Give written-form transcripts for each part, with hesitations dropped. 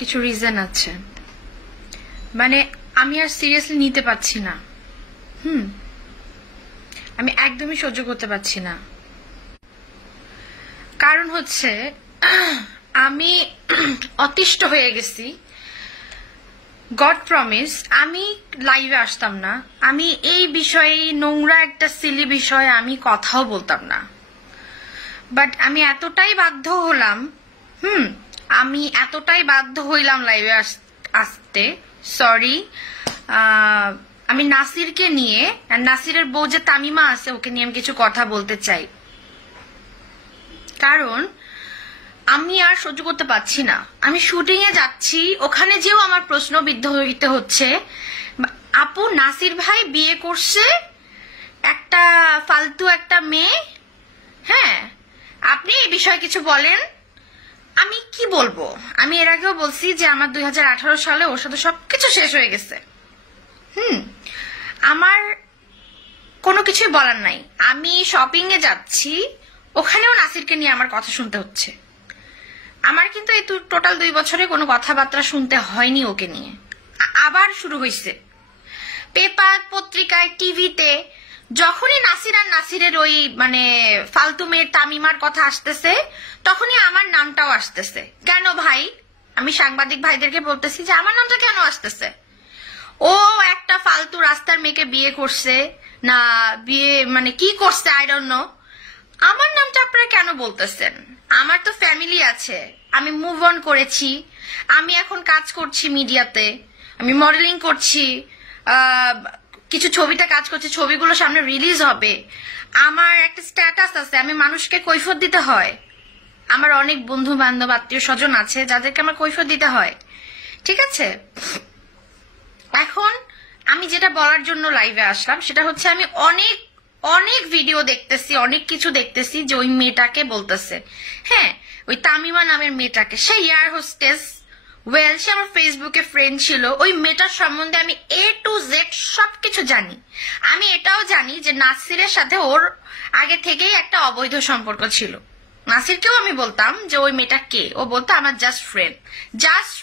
কিছু রিজন আছে, মানে আমি আর সিরিয়াসলি নিতে পারছি না। আমি একদমই সহ্য করতে পারছি না। কারণ হচ্ছে আমি অতিষ্ঠ হয়ে গেছি। গড প্রমিস আমি লাইভে আসতাম না, আমি এই বিষয়ে নোংরা একটা সিলি বিষয়ে আমি কথাও বলতাম না, বাট আমি এতটাই বাধ্য হলাম। আমি এতটাই বাধ্য হইলাম লাইভে আসতে। সরি, আমি নাসিরকে নিয়ে, নাসিরের বউ যে তামিমা আছে ওকে নিয়ে আমি কিছু কথা বলতে চাই। কারণ আমি আর সহ্য করতে পারছি না। আমি শুটিং এ যাচ্ছি, ওখানে যেও আমার প্রশ্নবিদ্ধ হইতে হচ্ছে। আপু নাসির ভাই বিয়ে করছে একটা ফালতু একটা মেয়ে, হ্যাঁ আপনি এই বিষয়ে কিছু বলেন। আমি কি বলবো? আমি এর আগেও বলছি যে আমার 2018 সালে ওর সাথে সবকিছু শেষ হয়ে গেছে। আমার কোনো কিছুই বলার নাই। আমি শপিং এ যাচ্ছি, ওখানেও নাসিরকে নিয়ে আমার কথা শুনতে হচ্ছে। আমার কিন্তু এই টোটাল 2 বছরে কোনো কথাবার্তা শুনতে হয়নি ওকে নিয়ে। আবার শুরু হয়েছে পেপার, পত্রিকায়, টিভিতে যখনই নাসির আর নাসিরের ওই মানে ফালতু মেয়ের তামিমার কথা আসতেছে তখনই আমার নামটাও আসতেছে। কেন ভাই? আমি সাংবাদিক ভাইদেরকে বলতেছি যে আমার নামটা কেন আসতেছে? ও একটা ফালতু রাস্তার মেয়েকে বিয়ে করছে না, বিয়ে মানে কি করছে আই ডোন্ট নো। আমার নামটা আপনারা কেন বলতেছেন? আমার তো ফ্যামিলি আছে, আমি মুভ অন করেছি, আমি এখন কাজ করছি মিডিয়াতে, আমি মডেলিং করছি, কিছু ছবিতে কাজ করছি, ছবিগুলো সামনে রিলিজ হবে, আমার একটা স্ট্যাটাস আছে, আমি মানুষকে কৈফিয়ত দিতে হয়, আমার অনেক বন্ধু বান্ধব আত্মীয় স্বজন আছে যাদেরকে আমার কৈফিয়ত দিতে হয়, ঠিক আছে? এখন আমি যেটা বলার জন্য লাইভে আসলাম সেটা হচ্ছে আমি অনেক অনেক ভিডিও দেখতেছি, অনেক কিছু দেখতেছি যে ওই মেয়েটাকে বলতেছে, হ্যাঁ ওই তামিমা নামের মেয়েটাকে, সে এয়ার হোস্টেস, ওয়েল সে আমার ফেসবুকে ফ্রেন্ড ছিল। ওই মেয়েটার সম্বন্ধে আমি A to Z সবকিছু জানি। আমি এটাও জানি যে নাসিরের সাথে ওর আগে থেকেই একটা অবৈধ সম্পর্ক ছিল। নাসিরকেও আমি বলতাম যে ওই মেয়েটা কে, ও বলতো আমার জাস্ট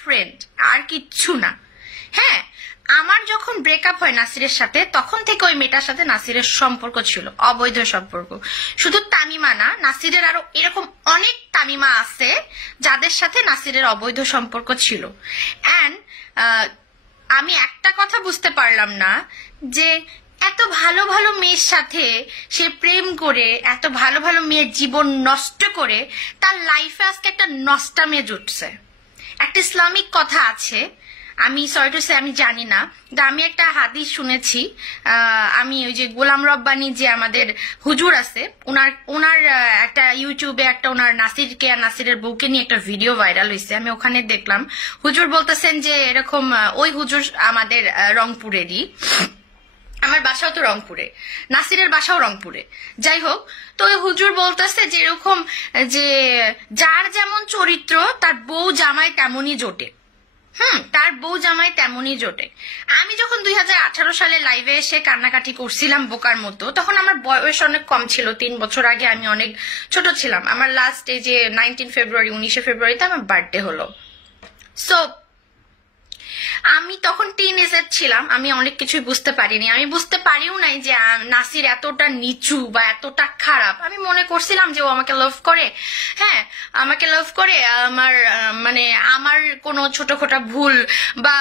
ফ্রেন্ড, আর কিচ্ছু না। হ্যাঁ, আমার যখন ব্রেকআপ হয় নাসিরের সাথে তখন থেকে ওই মেয়েটার সাথে নাসিরের সম্পর্ক ছিল, অবৈধ সম্পর্ক। শুধু তামিমা না, নাসিরের আরো এরকম অনেক তামিমা আছে যাদের সাথে নাসিরের অবৈধ সম্পর্ক ছিল। অ্যান্ড আমি একটা কথা বুঝতে পারলাম না যে এত ভালো ভালো মেয়ের সাথে সে প্রেম করে, এত ভালো ভালো মেয়ের জীবন নষ্ট করে তার লাইফে আজকে একটা নষ্টা মেয়ে জুটছে। একটা ইসলামিক কথা আছে, আমি সরি টু সে আমি জানি না, কিন্তু আমি একটা হাদিস শুনেছি। আমি ওই যে গোলাম রব্বানী যে আমাদের হুজুর আছে, ওনার একটা ইউটিউবে একটা ওনার নাসিরকে আর নাসিরের বউকে নিয়ে একটা ভিডিও ভাইরাল হয়েছে, আমি ওখানে দেখলাম। হুজুর বলতেছেন যে এরকম, ওই হুজুর আমাদের রংপুরেরই, আমার বাসাও তো রংপুরে, নাসিরের বাসাও রংপুরে, যাই হোক। তো ওই হুজুর বলতেছে যে এরকম যে যার যেমন চরিত্র তার বউ জামাই তেমনই জোটে। তার বউ জামাই তেমনই জোটে। আমি যখন 2018 সালে লাইভে এসে কান্নাকাটি করছিলাম বোকার মতো, তখন আমার বয়স অনেক কম ছিল, 3 বছর আগে আমি অনেক ছোট ছিলাম। আমার লাস্ট এই যে 19 ফেব্রুয়ারিতে আমার বার্থডে হলো। সো আমি তখন টিনেজার ছিলাম, আমি অনেক কিছুই বুঝতে পারিনি। আমি বুঝতে পারিও নাই যে নাসির এতটা নিচু বা এতটা খারাপ। আমি মনে করছিলাম যে ও আমাকে লাভ করে, হ্যাঁ আমাকে লাভ করে, আমার মানে আমার কোনো ছোটখাটো ভুল বা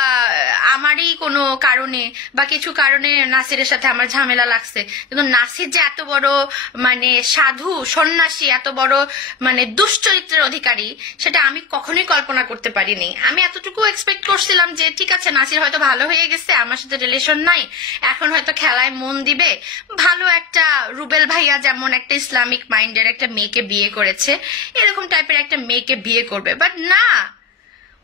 আমারই কোনো কারণে বা কিছু কারণে নাসিরের সাথে আমার ঝামেলা লাগছে। কিন্তু নাসির যে এত বড় মানে সাধু সন্ন্যাসী, এত বড় মানে দুশ্চরিত্রের অধিকারী, সেটা আমি কখনোই কল্পনা করতে পারিনি। আমি এতটুকু এক্সপেক্ট করছিলাম যে ঠিক আছে নাসির হয়তো ভালো হয়ে গেছে, আমার সাথে রিলেশন নাই, এখন হয়তো খেলায় মন দিবে, ভালো একটা রুবেল ভাইয়া যেমন একটা ইসলামিক মাইন্ডের একটা মেয়েকে বিয়ে করেছে, এরকম টাইপের একটা মেয়েকে বিয়ে করবে। বাট না,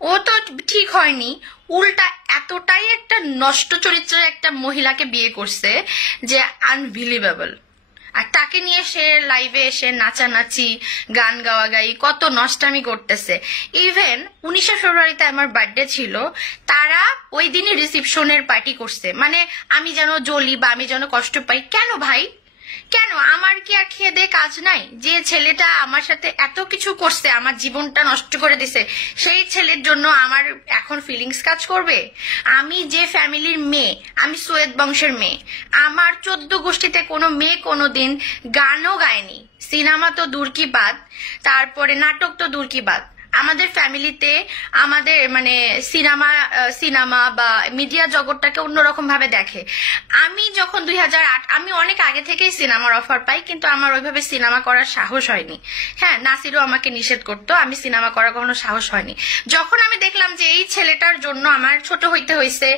ও তো ঠিক হয়নি, উল্টা এতটাই একটা নষ্ট চরিত্রের একটা মহিলাকে বিয়ে করছে যে আনবিলিভেবল। আর তাকে নিয়ে সে লাইভে এসে নাচানাচি, গান গাওয়াগাই, কত নষ্টামি করতেছে। ইভেন 19 ফেব্রুয়ারিতে আমার বার্থডে ছিল, তারা ওই দিনই রিসিপশনের পার্টি করছে। মানে আমি যেন জ্বলি বা আমি যেন কষ্ট পাই। কেন ভাই? কেন আমার কি আর খেয়ে দিয়ে কাজ নাই? যে ছেলেটা আমার সাথে এত কিছু করছে, আমার জীবনটা নষ্ট করে দিছে, সেই ছেলের জন্য আমার এখন ফিলিংস কাজ করবে? আমি যে ফ্যামিলির মেয়ে, আমি সৈয়দ বংশের মেয়ে, আমার 14 গোষ্ঠীতে কোনো মেয়ে কোনোদিন গানও গায়নি, সিনেমা তো দূর কি বাদ, তারপরে নাটক তো দূর কি বাদ। আমাদের ফ্যামিলিতে আমাদের মানে সিনেমা বা মিডিয়া জগৎটাকে অন্যরকম ভাবে দেখে। আমি যখন 2008, আমি অনেক আগে থেকেই সিনেমার অফার পাই, কিন্তু আমার ওইভাবে সিনেমা করার সাহস হয়নি। হ্যাঁ, নাসিরও আমাকে নিষেধ করতো, আমি সিনেমা করার কখনো সাহস হয়নি। যখন আমি দেখলাম যে এই ছেলেটার জন্য আমার ছোট হইতে হয়েছে,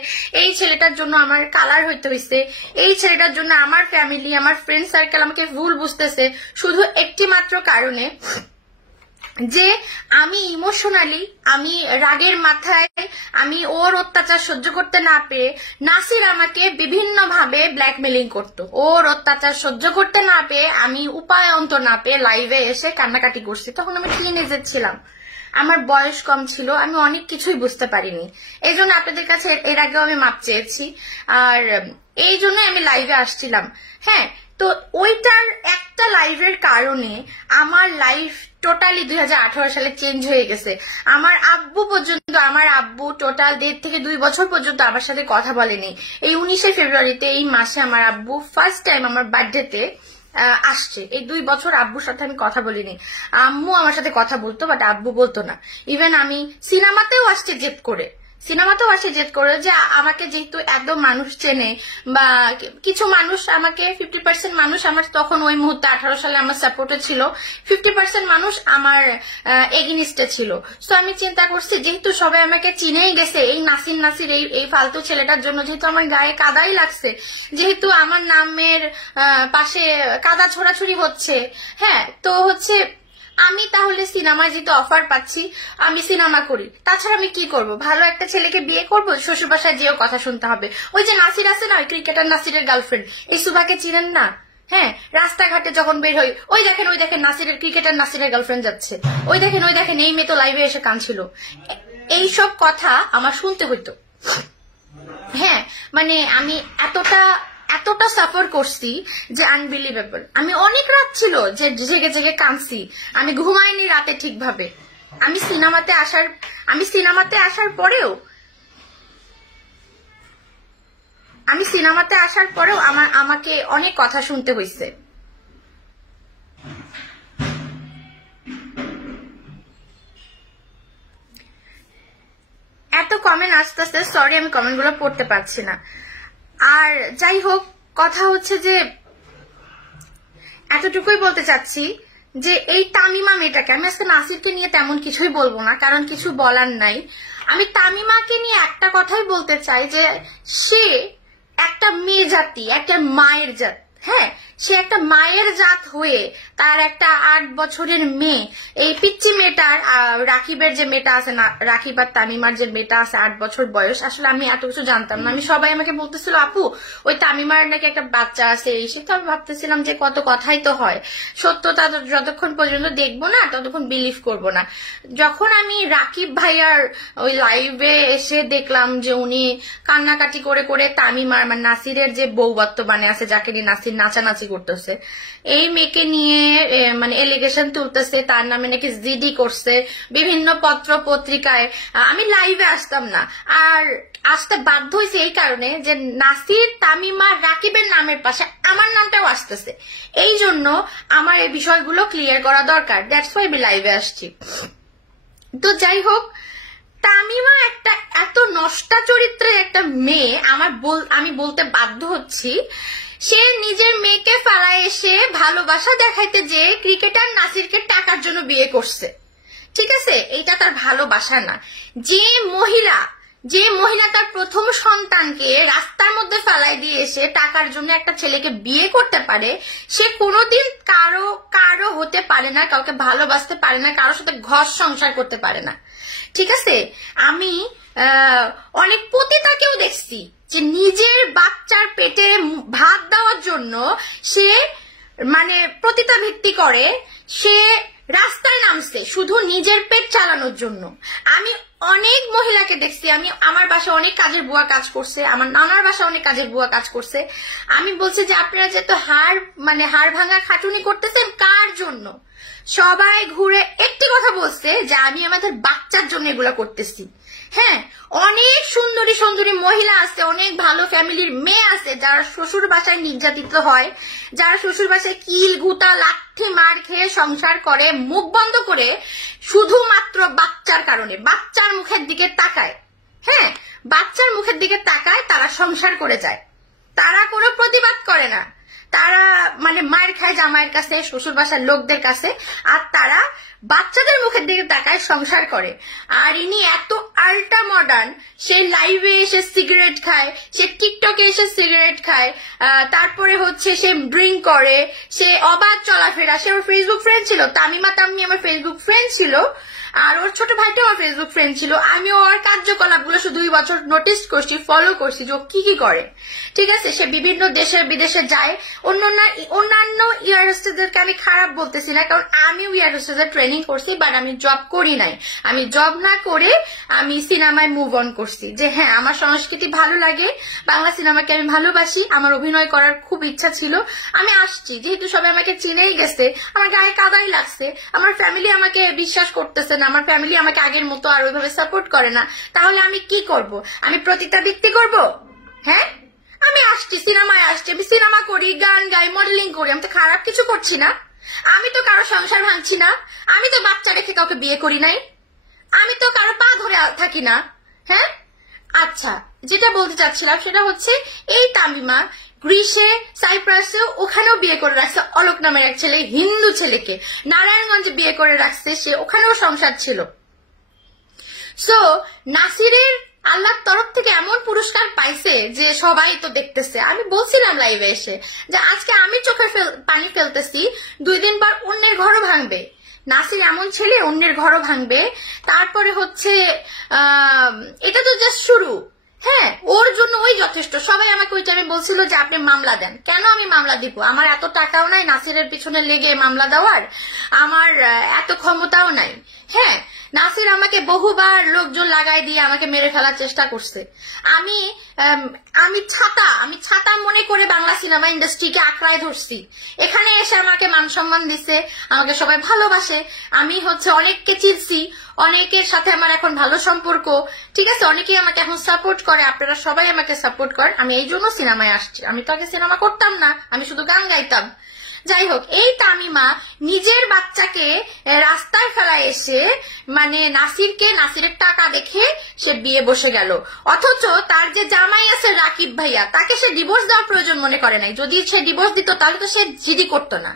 এই ছেলেটার জন্য আমার কালার হইতে হয়েছে, এই ছেলেটার জন্য আমার ফ্যামিলি, আমার ফ্রেন্ড সার্কেল আমাকে ভুল বুঝতেছে, শুধু একটি মাত্র কারণে যে আমি ইমোশনালি, আমি রাগের মাথায়, আমি ওর অত্যাচার সহ্য করতে না পেরে নাসির আমাকে বিভিন্ন ভাবে ব্ল্যাকমেলিং করতো। ওর অত্যাচার সহ্য করতে না পেয়ে আমি উপায়ন্ত না পেয়ে লাইভে এসে কান্নাকাটি করছি। তখন আমি টিনেজার ছিলাম, আমার বয়স কম ছিল, আমি অনেক কিছুই বুঝতে পারিনি। এই জন্য আপনাদের কাছে এর আগেও আমি মাপ চেয়েছি, আর এই জন্য আমি লাইভে আসছিলাম। হ্যাঁ, তো ওইটার একটা লাইভের কারণে আমার লাইফ টোটালি 2018 সালে চেঞ্জ হয়ে গেছে। আমার আব্বু পর্যন্ত, আমার আব্বু টোটাল 1.5 থেকে 2 বছর পর্যন্ত আমার সাথে কথা বলেনি। এই 19শে ফেব্রুয়ারিতে, এই মাসে আমার আব্বু ফার্স্ট টাইম আমার বার্থডেতে আসছে। এই 2 বছর আব্বুর সাথে আমি কথা বলিনি। আম্মু আমার সাথে কথা বলতো, বাট আব্বু বলতো না। ইভেন আমি সিনেমাতেও আসছে জেদ করে, যে আমাকে যেহেতু একদম মানুষ চেনে, বা কিছু মানুষ আমাকে 50% মানুষ আমার তখন ওই মুহূর্তে 18 সালে আমার সাপোর্টে ছিল, 50% মানুষ আমার এগেনিস্টে ছিল। সো আমি চিন্তা করছি, যেহেতু সবাই আমাকে চিনেই গেছে এই নাসির এই ফালতু ছেলেটার জন্য, যেহেতু আমার গায়ে কাদাই লাগছে, যেহেতু আমার নামের পাশে কাদা ছোড়াছুড়ি হচ্ছে, হ্যাঁ, তো হচ্ছে আমি তাহলে সিনেমায় যেহেতু অফার পাচ্ছি, আমি সিনেমা করি। তাছাড়া আমি কি করব? ভালো একটা ছেলেকে বিয়ে করব, শ্বশুর বাসায় যেও কথা শুনতে হবে। ওই যে নাসির আছে না, ওই ক্রিকেটার নাসিরের গার্লফ্রেন্ড, এই সুবাকে চিনেন না? হ্যাঁ, রাস্তাঘাটে যখন বের হই, ওই দেখেন নাসিরের ক্রিকেটার নাসিরের গার্লফ্রেন্ড যাচ্ছে, ওই দেখেন এই মেয়ে তো লাইভে এসে কাঁদছিল। এইসব কথা আমার শুনতে হইতো। হ্যাঁ, মানে আমি এতটা সাফার করছি যে আনবিলিভেবল। আমি অনেক রাত ছিল যে জেগে কাঁদছি, আমি ঘুমাইনি রাতে ঠিকভাবে। আমি সিনেমাতে আসার পরেও আমাকে অনেক কথা শুনতে হয়েছে। এত কমেন্ট আসতেছে, সরি আমি কমেন্ট গুলো পড়তে পারছি না। আর যাই হোক, কথা হচ্ছে যে এতটুকুই বলতে চাচ্ছি যে এই তামিমা মেয়েটাকে, আমি আজকে নাসিরকে নিয়ে তেমন কিছুই বলবো না, কারণ কিছু বলার নাই। আমি তামিমাকে নিয়ে একটা কথাই বলতে চাই যে সে একটা মেয়ে জাতি, একটা মায়ের জাত। হ্যাঁ, সে একটা মায়ের জাত হয়ে তার একটা 8 বছরের মেয়ে, এই পিচ্চি মেয়েটার, রাকিবের যে মেয়েটা আছে না, রাকিব আর তামিমার যে মেয়েটা আছে 8 বছর বয়স, আসলে আমি এত কিছু জানতাম না। আমি সবাই আমাকে বলতেছিল, আপু ওই তামিমার নাকি একটা বাচ্চা আছে, এই সে। তো আমি ভাবতেছিলাম যে কত কথাই তো হয়, সত্যতা যতক্ষণ পর্যন্ত দেখবো না ততক্ষণ বিলিভ করবো না। যখন আমি রাকিব ভাইয়ার ওই লাইভে এসে দেখলাম যে উনি কান্নাকাটি করে করে তামিমার, মানে নাসিরের যে বউ বর্তমানে আছে, যাকে নিয়ে নাসির নাচানাচি করতেছে, এই মেয়েকে নিয়ে মানে এলিগেশন তুলতেছে, তার নামে নাকি জিডি করছে বিভিন্ন পত্র পত্রিকায়, আমি লাইভে আসতাম না। আর আসতে বাধ্য হয়েছে এই কারণে যে নাসির, তামিমা, রাকিবের নামের পাশে আমার নামটাও আসতেছে। এই জন্য আমার এই বিষয়গুলো ক্লিয়ার করা দরকার, দ্যাটস ওয়াই আমি লাইভে আসছি। তো যাই হোক, তামিমা একটা এত নষ্টা চরিত্রের একটা মেয়ে, আমি বলতে বাধ্য হচ্ছি। সে নিজের মেয়েকে ফালায় এসে ভালোবাসা দেখাইতে যে ক্রিকেটার নাসিরকে টাকার জন্য বিয়ে করছে, ঠিক আছে? এইটা তার ভালোবাসা না। যে মহিলা তার প্রথম সন্তানকে রাস্তার মধ্যে ফেলাই দিয়ে এসে টাকার জন্য একটা ছেলেকে বিয়ে করতে পারে, সে কোনোদিন কারো হতে পারে না, কাউকে ভালোবাসতে পারে না, কারোর সাথে ঘর সংসার করতে পারে না, ঠিক আছে? আমি অনেক পতিতাকেও দেখছি যে নিজের বাচ্চার পেটে ভাত দেওয়ার জন্য সে মানে পতিতা ভিত্তি করে, সে রাস্তায় নামছে শুধু নিজের পেট চালানোর জন্য। আমি অনেক মহিলাকে দেখছি, আমি আমার বাসায় অনেক কাজের বুয়া কাজ করছে, আমার নানার বাসায় অনেক কাজের বুয়া কাজ করছে। আমি বলছি যে আপনারা যে তো হাড় ভাঙা খাটুনি করতেছেন কার জন্য? সবাই ঘুরে একটি কথা বলছে যে আমি আমাদের বাচ্চার জন্য এগুলা করতেছি। হ্যাঁ, অনেক সুন্দরী সুন্দরী মহিলা আছে, অনেক ভালো ফ্যামিলির মেয়ে আছে যারা শ্বশুর বাসায় নির্যাতিত হয়, যারা শ্বশুর বাসায় কিল গুতা লাঠি মার খেয়ে সংসার করে মুখ বন্ধ করে শুধুমাত্র বাচ্চার কারণে, বাচ্চার মুখের দিকে তাকায়। হ্যাঁ, বাচ্চার মুখের দিকে তাকায়, তারা সংসার করে যায়, তারা কোনো প্রতিবাদ করে না, তারা মানে মায়ের খায় জামাইয়ের কাছে, শ্বশুর বাসার লোকদের কাছে, আর তারা বাচ্চাদের মুখের দিকে তাকায়, সংসার করে। আর ইনি এত আল্ট্রা মডার্ন, সে লাইভে এসে সিগারেট খায়, সে টিকটকে এসে সিগারেট খায়, তারপরে হচ্ছে সে ড্রিঙ্ক করে, সে অবাধ চলাফেরা। সে ওর ফেসবুক ফ্রেন্ড ছিল, তামিমা তাম্মি আমার ফেসবুক ফ্রেন্ড ছিল, আর ওর ছোট ভাইটাও আমার ফেসবুক ফ্রেন্ড ছিল। আমি ওর কার্যকলাপগুলো শুধু 2 বছর নোটিস করছি, ফলো করছি যে ও কি কি করে। ঠিক আছে, সে বিভিন্ন দেশে বিদেশে যায়। অন্যান্য ইয়ার হোস্টেসদেরকে আমি খারাপ বলতেছি না, কারণ আমিও ইয়ার হোস্টেসের ট্রেনিং করছি, বাট আমি জব করি নাই। আমি জব না করে আমি সিনেমায় মুভ অন করছি, যে হ্যাঁ আমার সংস্কৃতি ভালো লাগে, বাংলা সিনেমাকে আমি ভালোবাসি, আমার অভিনয় করার খুব ইচ্ছা ছিল, আমি আসছি। যেহেতু সবাই আমাকে চিনেই গেছে, আমার গায়ে কাদাই লাগছে, আমার ফ্যামিলি আমাকে বিশ্বাস করতেছে না, আমার ফ্যামিলি আমাকে আগের মতো আর ওইভাবে সাপোর্ট করে না, তাহলে আমি কি করব? আমি প্রতিটা দিকতে করব? হ্যাঁ, আমি আসছি, সিনেমায় আসছি, আমি সিনেমা করি, গান গাই, মডেলিং করি, আমি তো খারাপ কিছু করছি না, আমি তো কারো সংসার ভাঙছি না, আমি তো বাচ্চা রেখে কাউকে বিয়ে করি নাই, আমি তো কারো পা ধরে থাকি না। হ্যাঁ, আচ্ছা, যেটা বলতে চাচ্ছিলাম সেটা হচ্ছে এই তামিমা গ্রিসে, সাইপ্রাসে, ওখানেও বিয়ে করে রাখছে অলোক নামের এক ছেলে, হিন্দু ছেলেকে নারায়ণগঞ্জে বিয়ে করে রাখছে, সে ওখানেও সংসার ছিল। সো নাসিরের আল্লাহর তরফ থেকে এমন পুরস্কার পাইছে যে সবাই তো দেখতেছে। আমি বলছিলাম লাইভে এসে যে আজকে আমি চোখে পানি ফেলতেছি, 2 দিন পর অন্যের ঘরও ভাঙবে। নাসির এমন ছেলে, অন্যের ঘরও ভাঙবে। তারপরে হচ্ছে এটা তো জাস্ট শুরু। হ্যাঁ, ওর জন্য ওই যথেষ্ট। সবাই আমাকে ওই টাইমে বলছিল যে আপনি মামলা দেন। কেন আমি মামলা দিব? আমার এত টাকাও নাই নাসিরের পিছনে লেগে মামলা দেওয়ার, আমার এত ক্ষমতাও নাই। হ্যাঁ, নাসির আমাকে বহুবার লোকজন লাগাই দিয়ে আমাকে মেরে ফেলার চেষ্টা করছে। আমি ছাতা মনে করে বাংলা সিনেমা ইন্ডাস্ট্রিকে আঁকড়ায় ধরছি। এখানে এসে আমাকে মান সম্মান দিছে, আমাকে সবাই ভালোবাসে, আমি হচ্ছে অনেককে চিনছি, অনেকের সাথে আমার এখন ভালো সম্পর্ক। ঠিক আছে, অনেকেই আমাকে এখন সাপোর্ট করে, আপনারা সবাই আমাকে সাপোর্ট করেন। আমি এই জন্য সিনেমায় আসছি, আমি তো আগে সিনেমা করতাম না, আমি শুধু গান গাইতাম। যাই হোক, এই তামিমা নিজের বাচ্চাকে রাস্তায় ফেলায় এসে মানে নাসিরের টাকা দেখে সে বিয়ে বসে গেল। অথচ তার যে জামাই আছে রাকিব ভাইয়া, তাকে সে ডিভোর্স দেওয়ার প্রয়োজন মনে করে নাই। যদি সে ডিভোর্স দিত তাহলে তো সে জিডি করতো না।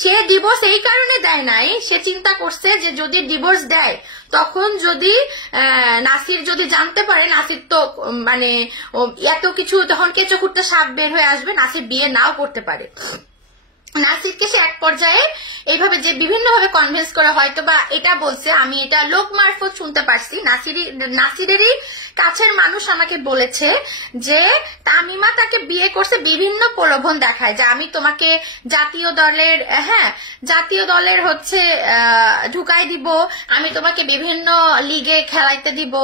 সে ডিভোর্স এই কারণে দেয় নাই, সে চিন্তা করছে যে যদি ডিভোর্স দেয় তখন যদি নাসির যদি জানতে পারে, নাসির তো মানে এত কিছু, তখন কেঁচো খুঁড়তে সাপ বের হয়ে আসবে, নাসির বিয়ে নাও করতে পারে। নাসিরকে সে এক পর্যায়ে এইভাবে যে বিভিন্ন ভাবে কনভিন্স করা, হয়তো বা এটা বলছে, আমি এটা লোক মারফত শুনতে পারছি, নাসিরেরই কাছের মানুষ আমাকে বলেছে যে তামিমা তাকে বিয়ে করছে বিভিন্ন প্রলোভন দেখায়, যে আমি তোমাকে জাতীয় দলের হচ্ছে ঢুকাই দিব, আমি তোমাকে বিভিন্ন লিগে খেলাইতে দিব,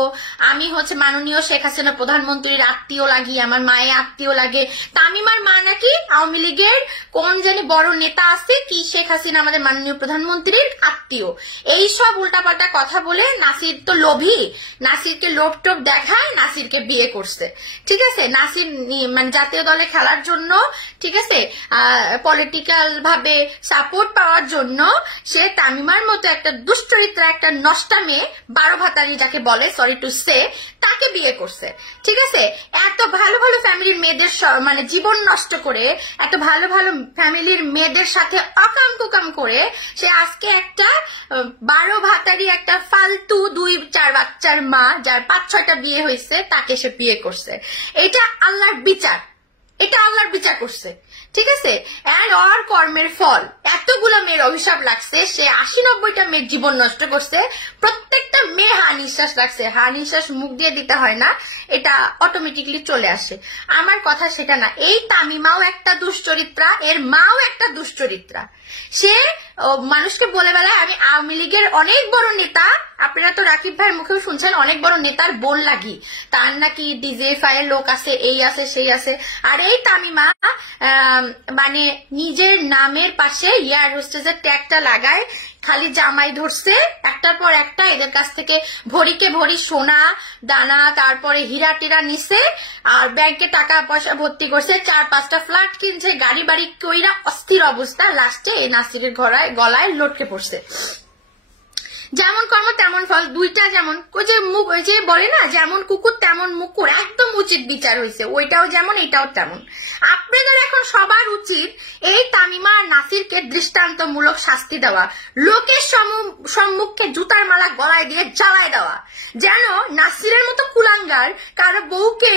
আমি হচ্ছে মাননীয় শেখ হাসিনা প্রধানমন্ত্রীর আত্মীয় লাগি, আমার মায়ের আত্মীয় লাগে। তামিমার মা নাকি আওয়ামী লীগের কোন জানি বড় নেতা আছে, কি শেখ হাসিনা আমাদের মাননীয় প্রধানমন্ত্রীর আত্মীয়। এই সব উল্টাপাল্টা কথা বলে নাসির তো লোভী, নাসিরকে লোভ টোপ দেখায়, নাসিরকে বিয়ে করছে। ঠিক আছে, নাসির মানে জাতীয় দলে খেলার জন্য, ঠিক আছে, পলিটিক্যাল ভাবে সাপোর্ট পাওয়ার জন্য সে তামিমার মতো একটা দুশ্চরিত্রা, একটা নষ্টা মেয়ে, 12 ভাতারি যাকে বলে, সরি টু সে, তাকে বিয়ে করছে। ঠিক আছে, এত ভালো ভালো ফ্যামিলির মেয়েদের মানে জীবন নষ্ট করে, এত ভালো ভালো ফ্যামিলির মেয়েদের সাথে অকাম কুকাম করে সে আজকে একটা 12 ভাতারি একটা ফালতু 2-4 বাচ্চার মা, যার 5-6টা বিয়ে হয়েছে, তাকে সে বিয়ে করছে। এটা আল্লাহর বিচার, এটা আল্লাহর বিচার করছে। ঠিক আছে, এন্ড ওর কর্মের ফল এতগুলো মেয়ের অভিশাপ লাগছে, সে 80-90টা মেয়ের জীবন নষ্ট করছে, প্রত্যেকটা মেয়ে হা নিঃশ্বাস লাগছে, হা নিঃশ্বাস মুখ দিয়ে দিতে হয় না, এটা অটোমেটিকলি চলে আসে। আমার কথা সেটা না, এই তামিমাও একটা দুশ্চরিত্রা, এর মাও একটা দুশ্চরিত্রা। সে মানুষকে বলে বেড়ায় আমি আওয়ামী লীগের অনেক বড় নেতা। আপনারা তো রাকিব ভাইয়ের মুখেও শুনছেন অনেক বড় নেতার বোন লাগি, তার নাকি ডিজিএফআই এর লোক আছে, এই আছে সেই আছে। আর এই তামিমা মানে নিজের নামের পাশে এয়ার হোস্টেসের ট্যাগটা লাগায়, খালি জামাই ধরছে একটার পর একটা, এদের কাছ থেকে ভরিকে ভরি সোনা দানা তারপরে হীরা টিরা নিছে, আর ব্যাংকে টাকা পয়সা ভর্তি করছে, 4-5টা ফ্ল্যাট কিনছে, গাড়ি বাড়ি কইরা অস্থির অবস্থা। লাস্টে এই নাসিরের গলায় লটকে পড়ছে। যেমন কর্ম তেমন ফল, দুইটা যেমন ওই যে মুখ, ওই যে বলে না যেমন কুকুর তেমন মুকুর, একদম উচিত বিচার হয়েছে। ওইটাও যেমন এটাও তেমন। আপনাদের এখন সবার উচিত এই তামিমা আর নাসিরকে দৃষ্টান্তমূলক শাস্তি দেওয়া, লোকের সম্মুখে জুতার মালা গলায় দিয়ে জ্বালায় দেওয়া, যেন নাসিরের মতো কুলাঙ্গার কারো বউকে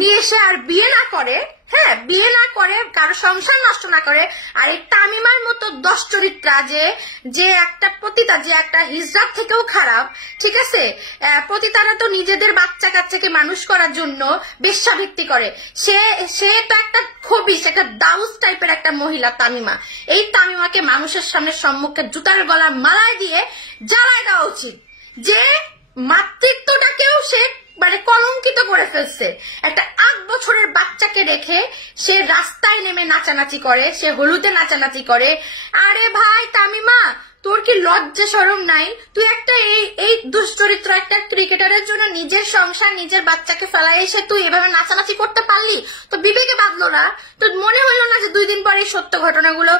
নিয়ে এসে আর বিয়ে না করে, হ্যাঁ বিয়ে না করে, কারো সংসার নষ্ট না করে। আর এই তামিমার মতো 10 চরিত্রা যে একটা পতিতা, যে একটা হিজড়ার থেকেও খারাপ, ঠিক আছে, পতিতারা তো নিজেদের বাচ্চা কাচ্চাকে মানুষ করার জন্য বেশ্যাভিত্তি করে, সে তো একটা খবিশ, একটা দাউস টাইপের একটা মহিলা তামিমা। এই তামিমাকে মানুষের সামনে সম্মুখে জুতার গলা মালায় দিয়ে জ্বালায় দেওয়া উচিত, যে মাতৃত্বটাকেও সে মানে কলঙ্কিত করে ফেলছে। একটা 8 বছরের বাচ্চাকে রেখে সে রাস্তায় নেমে নাচানাচি করে, সে হলুদে নাচানাচি করে। আরে ভাই তামিমা, তোর কি লজ্জা শরম নাই? তুই একটা এই দুশ্চরিত্র একটা ক্রিকেটারের জন্য নিজের সংসার নিজের বাচ্চাকে ফেলাই এসে তুই এভাবে নাচানাচি করতে পারলি? তো বিবেকে বাঁধলো না? তোর মনে হইলো না যে 2 দিন পরে এই সত্য ঘটনাগুলো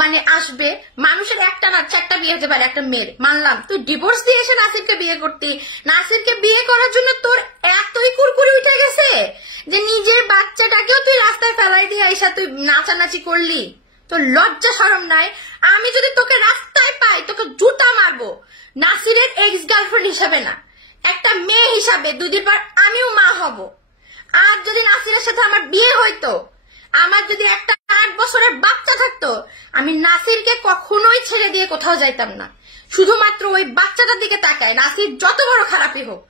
মানে আসবে? মানুষের একটা না 4টা বিয়ে হতে পারে একটা মেয়ের, মানলাম। তুই ডিভোর্স দিয়ে এসে নাসিরকে বিয়ে করতি, নাসিরকে বিয়ে করার জন্য তোর এতই কুরকুরি উঠে গেছে যে নিজের বাচ্চাটাকেও তুই রাস্তায় ফেলাই দিয়ে এসে তুই নাচানাচি করলি? তোর লজ্জা শরম নাই? আমি যদি তোকে রাস্তায় পাই তোকে জুতা মারবো, নাসিরের এক্স গার্লফ্রেন্ড হিসাবে না, একটা মেয়ে হিসাবে। 2 দিন পর আমিও মা হব। আর যদি নাসিরের সাথে আমার বিয়ে হইতো, আমার যদি একটা 8 বছরের বাচ্চা থাকতো, আমি নাসিরকে কখনোই ছেড়ে দিয়ে কোথাও যাইতাম না, শুধুমাত্র ওই বাচ্চাটার দিকে তাকায়, নাসির যত বড় খারাপই হোক।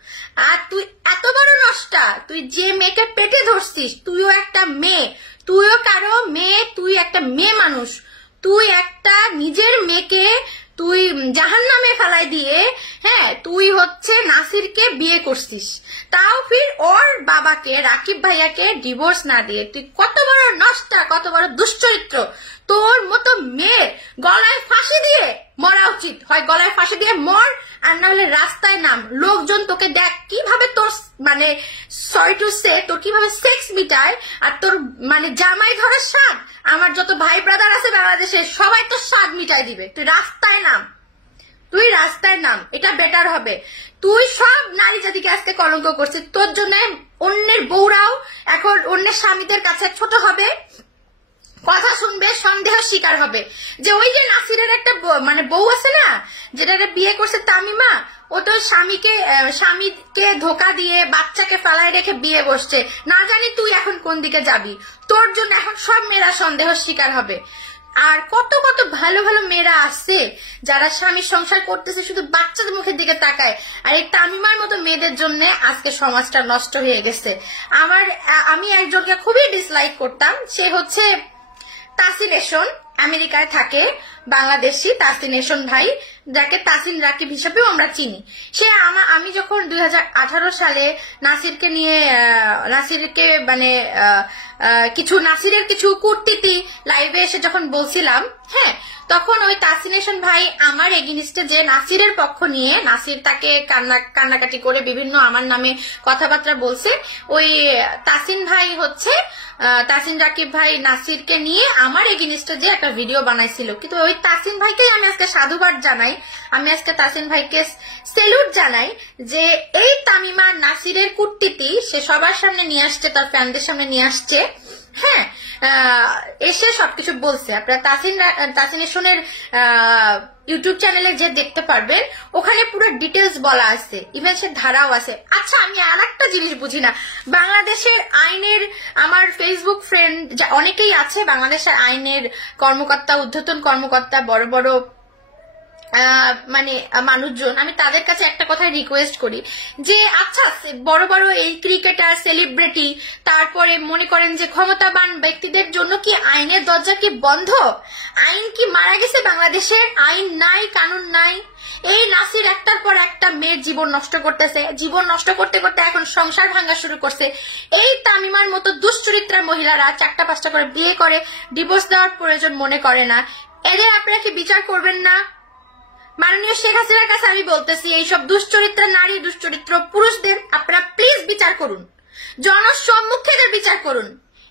আর তুই এত বড় নষ্টা, তুই যে মেয়েকে পেটে ধরছিস, তুইও একটা মেয়ে, তুইও কারো মেয়ে, তুই একটা মেয়ে মানুষ, তুই একটা নিজের মেয়েকে তুই জাহান্নামে ফেলাই দিয়ে, হ্যাঁ তুই হচ্ছে নাসিরকে বিয়ে করছিস, তাও ফির ওর বাবাকে রাকিব ভাইয়াকে ডিভোর্স না দিয়ে। তুই কত বড় নষ্টা, কত বড় দুশ্চরিত্র! তোর মতো মেয়ে গলায় ফাঁসি দিয়ে মরা উচিত, হয় গলায় ফাঁসি দিয়ে মর, আর না হলে রাস্তায় নাম, লোকজন তোকে দেখ কিভাবে তোর মানে সরি টু সে তোর কিভাবে সেক্স মিটায়, আর তোর মানে জামাই ধরার স্বাদ। আমার যত ভাই ব্রাদার আছে বাংলাদেশে সবাই তোর স্বাদ মিটাই দিবে। তুই রাস্তায় নাম, তুই রাস্তায় নাম, এটা বেটার হবে। তুই সব নারী জাতিকে আজকে কলঙ্ক করছিস, তোর জন্য অন্যের বউরাও এখন অন্যের স্বামীদের কাছে ছোট হবে, কথা শুনবে, সন্দেহ শিকার হবে। যে ওই যে নাসিরের একটা মানে বউ আছে না, যেটা বিয়ে করছে তামিমা, ও তো স্বামীকে ধোকা দিয়ে বাচ্চাকে ফেলায় রেখে বিয়ে বসছে। না জানি তুই এখন কোন দিকে যাবি। তোর জন্য এখন সব মেয়েরা সন্দেহ শিকার হবে। আর কত কত ভালো ভালো মেয়েরা আছে যারা স্বামীর সংসার করতেছে, শুধু বাচ্চাদের মুখের দিকে তাকায়। আর এই তামিমার মতো মেয়েদের জন্য আজকে সমাজটা নষ্ট হয়ে গেছে। আমি একজনকে খুবই ডিসলাইক করতাম, সে হচ্ছে তাসিনেশন, আমেরিকায় থাকে, বাংলাদেশি তাসিনেশন ভাই, যাকে তাসিন রাকিব হিসেবেও আমরা চিনি। সে আমি যখন 2018 সালে নাসিরকে মানে নাসিরের কিছু কূটনীতি লাইভে এসে যখন বলছিলাম, হ্যাঁ তখন ওই তাসিনেশন ভাই আমার এগেইনস্টে যে নাসিরের পক্ষ নিয়ে, নাসির তাকে কান্নাকাটি করে বিভিন্ন আমার নামে কথাবার্তা বলছে, ওই তাসিন ভাই হচ্ছে তাসিন রাকিব ভাই নাসিরকে নিয়ে আমার এগেইনস্টে যে একটা ভিডিও বানাইছিল। কিন্তু ওই তাসিন ভাইকে আমি আজকে সাধুবাদ জানাই, আমি আজকে তাসিন ভাইকে সেলুট জানাই যে এই তামিমা নাসিরের কূটনীতি সে সবার সামনে নিয়ে আসছে, তার ফ্যানদের সামনে নিয়ে আসছে, হ্যাঁ এসে সবকিছু বলছে। আপনারা তাসিনেশনের ইউটিউব চ্যানেলে যে দেখতে পারবেন, ওখানে পুরো ডিটেলস বলা আছে, ইভেন সে ধারাও আছে। আচ্ছা আমি আর একটা জিনিস বুঝি না, বাংলাদেশের আইনের, আমার ফেসবুক ফ্রেন্ড অনেকেই আছে বাংলাদেশের আইনের কর্মকর্তা, ঊর্ধ্বতন কর্মকর্তা, বড় বড় মানে মানুষজন, আমি তাদের কাছে একটা কথা রিকোয়েস্ট করি যে আচ্ছা বড় বড় এই ক্রিকেটার, সেলিব্রিটি, তারপরে মনে করেন যে ক্ষমতাবান ব্যক্তিদের জন্য কি আইনের দরজা কি বন্ধ? আইন কি মারা গেছে বাংলাদেশের? আইন নাই, কানুন নাই। এই নাসির একটার পর একটা মেয়ের জীবন নষ্ট করতেছে, জীবন নষ্ট করতে করতে এখন সংসার ভাঙা শুরু করছে। এই তামিমার মতো দুশ্চরিত্রা মহিলারা 4টা-5টা করে বিয়ে করে ডিভোর্স দেওয়ার প্রয়োজন মনে করে না। এদের আপনারা কি বিচার করবেন না? মাননীয় শেখ হাসিনার কাছে আমি বলতেছি, এইসব দুশ্চরিত্র নারী, দুশ্চরিত্র পুরুষদের আপনারা প্লিজ বিচার করুন, জনসম্মুখে এদের বিচার করুন।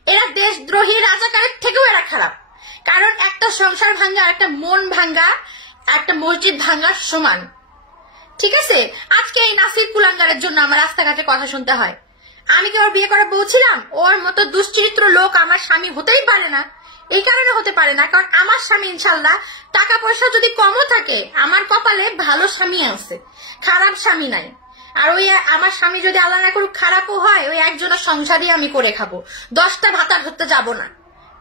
এরা দেশদ্রোহী, রাজাকারের থেকেও এরা খারাপ। কারণ একটা সংসার ভাঙ্গা, একটা মন ভাঙ্গা, একটা মসজিদ ভাঙ্গার সমান। ঠিক আছে, আজকে এই নাসির কুলাঙ্গারের জন্য আমার রাস্তাঘাটে কথা শুনতে হয়। আমি কি ওর বিয়ে করা বউ ছিলাম? ওর মতো দুশ্চরিত্র লোক আমার স্বামী হতেই পারে না। এই কারণে হতে পারে না কারণ আমার স্বামী ইনশাল্লাহ টাকা পয়সা যদি কমও থাকে, আমার কপালে ভালো স্বামী আছে, খারাপ স্বামী নাই। আর ওই আমার স্বামী যদি আল্লাহ না করুক খারাপও হয়, ওই একজনের সংসারই আমি করে খাবো, 10টা ভাতা ধরতে যাব না।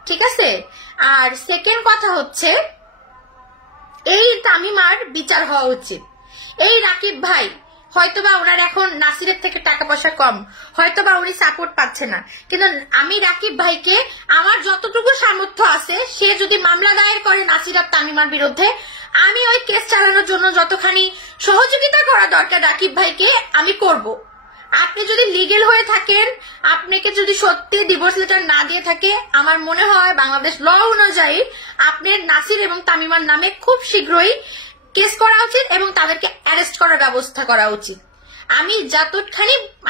ঠিক আছে। আর সেকেন্ড কথা হচ্ছে, এই তামিমার বিচার হওয়া উচিত। এই রাকিব ভাই হয়তোবা ওনার এখন নাসিরের থেকে টাকা পয়সা কম, হয়তোবা উনি সাপোর্ট পাচ্ছে না, কিন্তু আমি রাকিব ভাইকে আমার যতটুকু সামর্থ্য আছে, সে যদি মামলা দায়ের করে নাসির আর তামিমার বিরুদ্ধে, আমি ওই কেস চালানোর জন্য যতখানি সহযোগিতা করা দরকার রাকিব ভাইকে আমি করব। আপনি যদি লিগেল হয়ে থাকেন, আপনাকে যদি সত্যি ডিভোর্স লেটার না দিয়ে থাকে, আমার মনে হয় বাংলাদেশ ল অনুযায়ী আপনার নাসির এবং তামিমার নামে খুব শীঘ্রই কেস করা উচিত এবং তাদেরকে অ্যারেস্ট করার ব্যবস্থা করা উচিত। আমি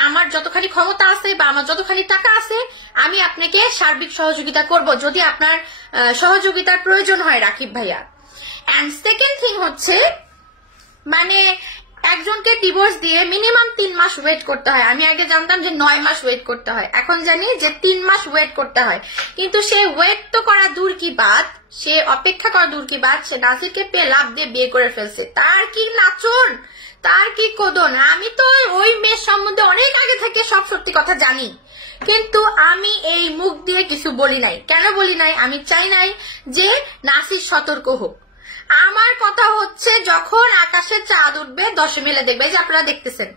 আমার যতখানি ক্ষমতা আছে বা আমার যতখানি টাকা আছে, আমি আপনাকে সার্বিক সহযোগিতা করব যদি আপনার সহযোগিতার প্রয়োজন হয় রাকিব ভাইয়া। এন্ড সেকেন্ড থিং হচ্ছে, মানে একজনকে ডিভোর্স দিয়ে মিনিমাম 3 মাস ওয়েট করতে হয়। আমি আগে জানতাম যে 9 মাস ওয়েট করতে হয়, এখন জানি যে 3 মাস ওয়েট করতে হয়। কিন্তু সে ওয়েট তো করা দূর কি বাদ, সে অপেক্ষা করা দূর কি বাদ, সে নাসিরকে পেয়ে লাভ দিয়ে বিয়ে করে ফেলছে। তার কি নাচন, তার কি কোদন। আমি তো ওই মেয়ের সম্বন্ধে অনেক আগে থেকে সব সত্যি কথা জানি, কিন্তু আমি এই মুখ দিয়ে কিছু বলি নাই। কেন বলি নাই? আমি চাই নাই যে নাসির সতর্ক হোক। আমার কথা হচ্ছে, যখন আকাশে চাঁদ উঠবে 10 মেলে দেখবে, যে আপনারা দেখতেছেন,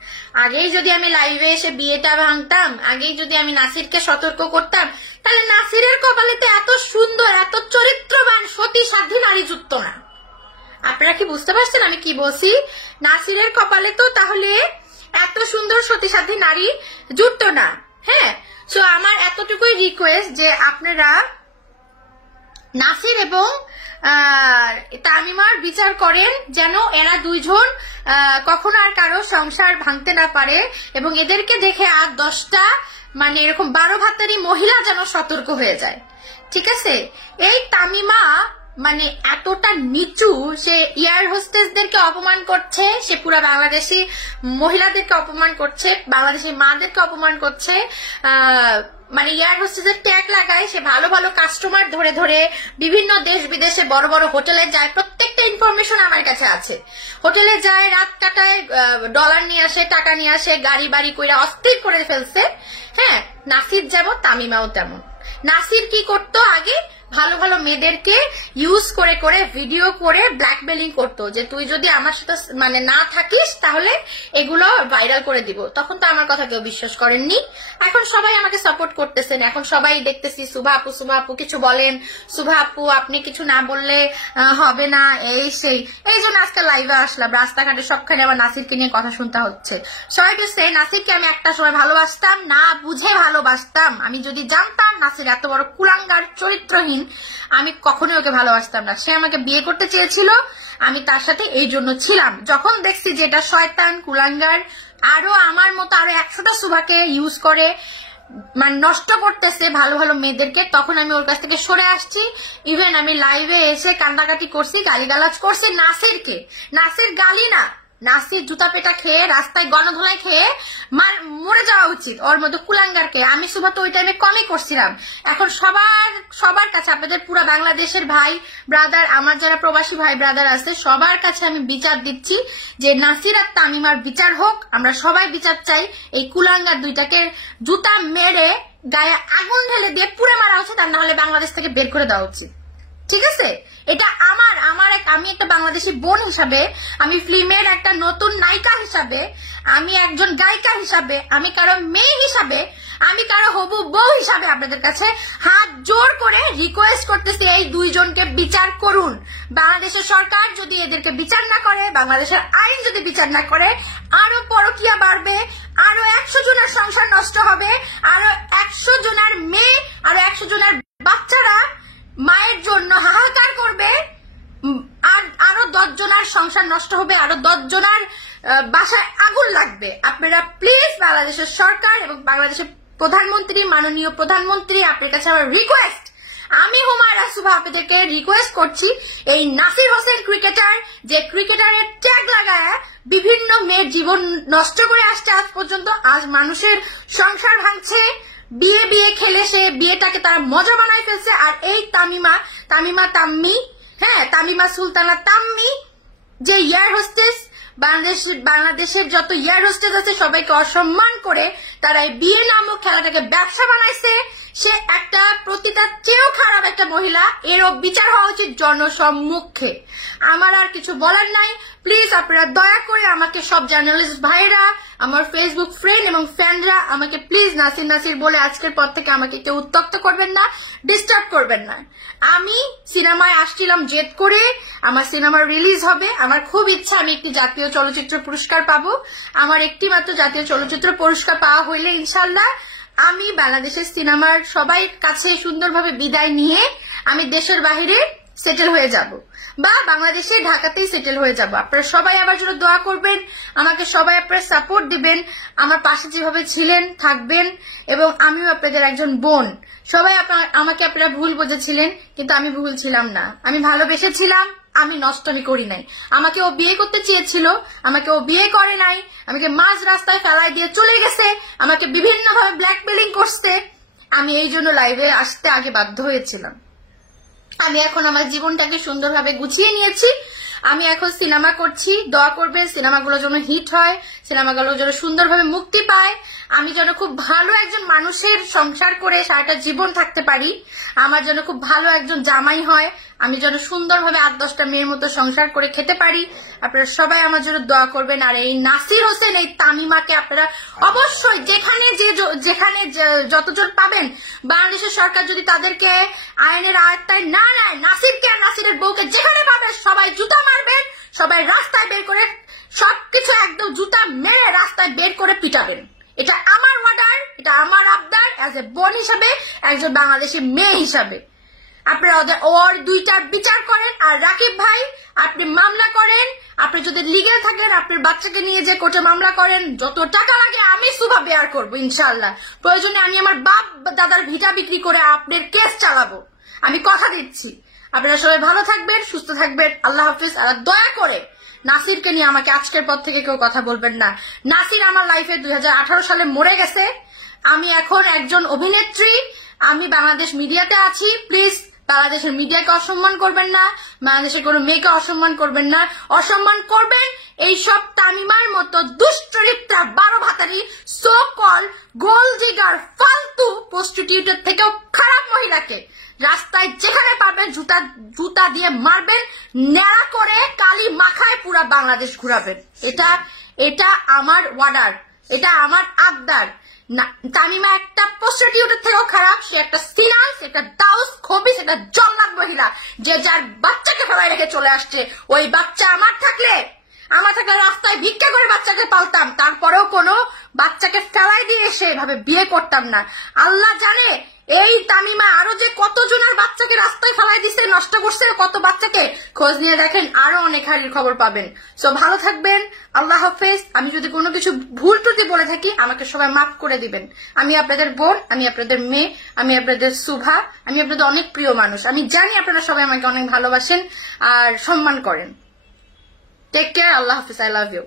আগেই যদি আমি লাইভে এসে বিয়েটা ভাঙতাম, আগেই যদি আমি নাসিরকে সতর্ক করতাম, তাহলে নাসিরের কপালেতে এত সুন্দর, এত চরিত্রবান, সতী সাধ্বী নারী যুক্ত না। আপনারা কি বুঝতে পারছেন আমি কি বলছি? নাসিরের কপালে তো তাহলে এত সুন্দর সতী সাধ্বী নারী যুক্ত না। হ্যাঁ, সো আমার এতটুকুই রিকোয়েস্ট যে আপনারা নাসির এবং তামিমার বিচার করেন, যেন এরা দুইজন কখনো আর কারো সংসার ভাঙতে না পারে, এবং এদেরকে দেখে আর 10টা মানে এরকম 12 ভাতারি মহিলা যেন সতর্ক হয়ে যায়। ঠিক আছে। এই তামিমা মানে এতটা নিচু, সে এয়ার হোস্টেসদেরকে অপমান করছে, সে পুরো বাংলাদেশি মহিলাদেরকে অপমান করছে, বাংলাদেশি মাদেরকে অপমান করছে। মানে এয়ার হোস্টেসের ট্যাগ লাগায়, সে ভালো ভালো কাস্টমার ধরে ধরে বিভিন্ন দেশ বিদেশে বড় বড় হোটেলে যায়। প্রত্যেকটা ইনফরমেশন আমার কাছে আছে। হোটেলে যায়, রাত কাটায়, ডলার নিয়ে আসে, টাকা নিয়ে আসে, গাড়ি বাড়ি কইরা অস্থির করে ফেলছে। হ্যাঁ, নাসির যেমন তামিমাও তেমন। নাসির কি করতো আগে? ভালো ভালো মেয়েদেরকে ইউজ করে করে ভিডিও করে ব্ল্যাকমেলিং করতো, যে তুই যদি আমার সাথে মানে না থাকিস তাহলে এগুলো ভাইরাল করে দিব। তখন তো আমার কথা কেউ বিশ্বাস করেননি। এখন সবাই আমাকে সাপোর্ট করতেছেন, এখন সবাই দেখতেছি সুভা আপু কিছু বলেন, সুভা আপু আপনি কিছু না বললে হবে না, এই সেই। এই জন্য আজকে লাইভে আসলাম। রাস্তাঘাটে সবখানে আমার নাসিরকে নিয়ে কথা শুনতে হচ্ছে। সবাই বলছে নাসিরকে আমি একটা সময় ভালোবাসতাম, না বুঝে ভালোবাসতাম। আমি যদি জানতাম নাসির এত বড় কুলাঙ্গার, চরিত্রহীন, আমি কখনোই ওকে ভালোবাসতাম না। সে আমাকে বিয়ে করতে চেয়েছিল, আমি তার সাথে এই জন্য ছিলাম। যখন দেখছি যে এটা শয়তান, কুলাঙ্গার, আরো আমার মতো আরো 100টা সুভাকে ইউজ করে মানে নষ্ট করতেছে ভালো ভালো মেয়েদেরকে, তখন আমি ওর কাছ থেকে সরে আসছি। ইভেন আমি লাইভে এসে কান্দাকাটি করছি, গালিগালাজ করছি নাসিরকে। নাসির গালি না, নাসির জুতা পেটা খেয়ে, রাস্তায় গণধোলাই খেয়ে মরে যাওয়া উচিত, ওর মতো কুলাঙ্গারকে। আমি সুভা তো ওই টাইমে কমই করছিলাম। এখন সবার কাছে, আপনাদের পুরো বাংলাদেশের ভাই ব্রাদার, আমার যারা প্রবাসী ভাই ব্রাদার আছে, সবার কাছে আমি বিচার দিচ্ছি যে নাসির আর তামিমার বিচার হোক। আমরা সবাই বিচার চাই। এই কুলাঙ্গার দুইটাকে জুতা মেরে গায়ে আগুন ঢেলে দিয়ে পুড়ে মারা উচিত, আর নাহলে বাংলাদেশ থেকে বের করে দেওয়া উচিত। ঠিক আছে? এটা আমি একটা বাংলাদেশি বোন হিসাবে, আমি ফিল্মের একটা নতুন নায়িকা হিসাবে, আমি একজন গায়িকা হিসাবে, আমি কারো মেয়ে হিসাবে, আমি কারো হবু বউ হিসাবে আপনাদের কাছে হাত জোর করে রিকোয়েস্ট করতেছি, এই দুইজনকে বিচার করুন। বাংলাদেশের সরকার যদি এদেরকে বিচার না করে, বাংলাদেশের আইন যদি বিচার না করে, আরো পরকীয়া বাড়বে, আরো 100 জনের সংসার নষ্ট হবে, আরো 100 জনের মেয়ে, আরো 100 জনের বাচ্চারা মায়ের জন্য হাহাকার করবে, আর আরো 10 জনের সংসার নষ্ট হবে, আরো 10 জনের বাসায় আগুন লাগবে। আপনারা প্লিজ বাংলাদেশের সরকার এবং বাংলাদেশের প্রধানমন্ত্রী, মাননীয় প্রধানমন্ত্রী, আপনার কাছে আমার রিকোয়েস্ট, আমি হুমায়রা সুভা আপনাদেরকে রিকোয়েস্ট করছি, এই নাসির হোসেন ক্রিকেটার, যে ক্রিকেটারের ট্যাগ লাগায় বিভিন্ন মেয়ের জীবন নষ্ট করে আসছে আজ পর্যন্ত, আজ মানুষের সংসার ভাঙছে, বিয়ে খেলে সে বিয়েটাকে তারা মজা বানাই ফেলছে। আর এই তামিমা সুলতানা তাম্মি, যে এয়ার হোস্টেস, বাংলাদেশের যত এয়ার হোস্টেস আছে সবাইকে অসম্মান করে তারা এই বিয়ে নামক খেলাটাকে ব্যবসা বানাইছে। সে একটা প্রতিটার চেয়েও খারাপ একটা মহিলা, এরও বিচার হওয়া উচিত জনসম্মুখে। আমার আর কিছু বলার নাই। প্লিজ আপনারা দয়া করে আমাকে, সব জার্নালিস্ট ভাইরা, আমার ফেসবুক ফ্রেন্ড এবং ফ্যানরা, আমাকে প্লিজ নাসির বলে আজকের পর থেকে আমাকে কেউ উত্ত্যক্ত করবেন না, ডিস্টার্ব করবেন না। আমি সিনেমায় আসছিলাম জেদ করে, আমার সিনেমা রিলিজ হবে, আমার খুব ইচ্ছা আমি একটি জাতীয় চলচ্চিত্র পুরস্কার পাবো। আমার একটি মাত্র জাতীয় চলচ্চিত্র পুরস্কার পাওয়া হইলে ইনশাল্লাহ আমি বাংলাদেশের সিনেমার সবাই কাছে সুন্দরভাবে বিদায় নিয়ে আমি দেশের বাহিরে সেটেল হয়ে যাব, বা বাংলাদেশে ঢাকাতেই সেটেল হয়ে যাব। আপনারা সবাই আমার জন্য দোয়া করবেন, আমাকে সবাই আপনারা সাপোর্ট দিবেন, আমার পাশে যেভাবে ছিলেন থাকবেন, এবং আমিও আপনাদের একজন বোন। সবাই আমাকে আপনারা ভুল বুঝেছিলেন, কিন্তু আমি ভুল ছিলাম না, আমি ভালোবেসেছিলাম, আমি নষ্টমি করি নাই। আমাকে ও বিয়ে করতে চেয়েছিল, আমাকে ও বিয়ে করে নাই, আমাকে মাঝ রাস্তায় ফেলাই দিয়ে চলে গেছে, আমাকে বিভিন্নভাবে ব্ল্যাকমেলিং করছে। আমি এই জন্য লাইভে আসতে আগে বাধ্য হয়েছিলাম। আমি এখন আমার জীবনটাকে সুন্দরভাবে গুছিয়ে নিয়েছি, আমি এখন সিনেমা করছি। দোয়া করবেন সিনেমাগুলো যেন হিট হয়, সিনেমাগুলো যেন সুন্দরভাবে মুক্তি পায়, আমি যেন খুব ভালো একজন মানুষের সংসার করে সারাটা জীবন থাকতে পারি, আমার যেন খুব ভালো একজন জামাই হয়, আমি যেন সুন্দরভাবে 8-10টা মেয়ের মতো সংসার করে খেতে পারি। আপনারা সবাই আমার জন্য দোয়া করবেন। আর এই নাসির হোসেন, এই তামিমাকে আপনারা অবশ্যই যেখানে যতজন পাবেন, বাংলাদেশের সরকার যদি তাদেরকে আইনের আয়ত্তায় না নেয়, নাসিরকে আর নাসিরের বউকে যেখানে পাবেন সবাই জুতা মারবেন, সবাই রাস্তায় বের করে সবকিছু একদম জুতা মেরে রাস্তায় বের করে পিটাবেন। এটা আমার অর্ডার, এটা আমার আবদার, অ্যাজ এ বোন হিসাবে, একজন বাংলাদেশি মেয়ে হিসাবে। আপনারা ওর দুইটার বিচার করেন। আর রাকিব ভাই, আপনি মামলা করেন, আপনি যদি লিগেল থাকেন আপনার বাচ্চাকে নিয়ে যে কোর্টে মামলা করেন, যত টাকা লাগে আমি সুভা বেয়ার করবো ইনশাল্লাহ। প্রয়োজনে আমি আমার বাপ দাদার ভিটা বিক্রি করে আপনার কেস চালাবো, আমি কথা দিচ্ছি। আপনারা সবাই ভালো থাকবেন, সুস্থ থাকবেন, আল্লাহ হাফিজ। আর দয়া করে নাসিরকে নিয়ে আমাকে আজকের পর থেকে কেউ কথা বলবেন না। নাসির আমার লাইফে 2018 সালে মরে গেছে। আমি এখন একজন অভিনেত্রী, আমি বাংলাদেশ মিডিয়াতে আছি। প্লিজ বাংলাদেশের মিডিয়াকে অসম্মান করবেন না, বাংলাদেশের কোনো মেয়েকে অসম্মান করবেন না। অসম্মান করবেন এইসব তামিমার মতো দুশ্চরিত্রা 12 ভাতারি সো কল গোল জিগার ফালতু প্রস্টিটিউটের থেকেও খারাপ মহিলাকে রাস্তায় যেখানে পাবেন জুতা দিয়ে মারবেন, ন্যাড়া করে কালি মাখায় পুরা বাংলাদেশ ঘুরাবেন। এটা আমার অর্ডার, এটা আমার আবদার। তামিমা একটা প্রস্টিটিউটের থেকেও খারাপ, সে একটা সিনাস, একটা দাউস খবিস, একটা জল্লাদ মহিলা, যে যার বাচ্চাকে ফেলায় রেখে চলে আসছে। ওই বাচ্চা আমার থাকলে রাস্তায় ভিক্ষা করে বাচ্চাকে পালতাম, তারপরেও কোনো বাচ্চাকে ফেলাই দিয়ে সেভাবে বিয়ে করতাম না। আল্লাহ জানে এই তামিমা আরো যে কতজনের বাচ্চাকে রাস্তায় ফেলাই দিচ্ছে, নষ্ট করছে, কত বাচ্চাকে খোঁজ নিয়ে দেখেন, আরো অনেক হারির খবর পাবেন। সো ভালো থাকবেন, আল্লাহ হাফেজ। আমি যদি কোনো কিছু ভুল ত্রুটি বলে থাকি আমাকে সবাই মাফ করে দিবেন। আমি আপনাদের বোন, আমি আপনাদের মেয়ে, আমি আপনাদের সুভা, আমি আপনাদের অনেক প্রিয় মানুষ। আমি জানি আপনারা সবাই আমাকে অনেক ভালোবাসেন আর সম্মান করেন। টেক কেয়ার, আল্লাহ হাফেজ, আই লাভ ইউ।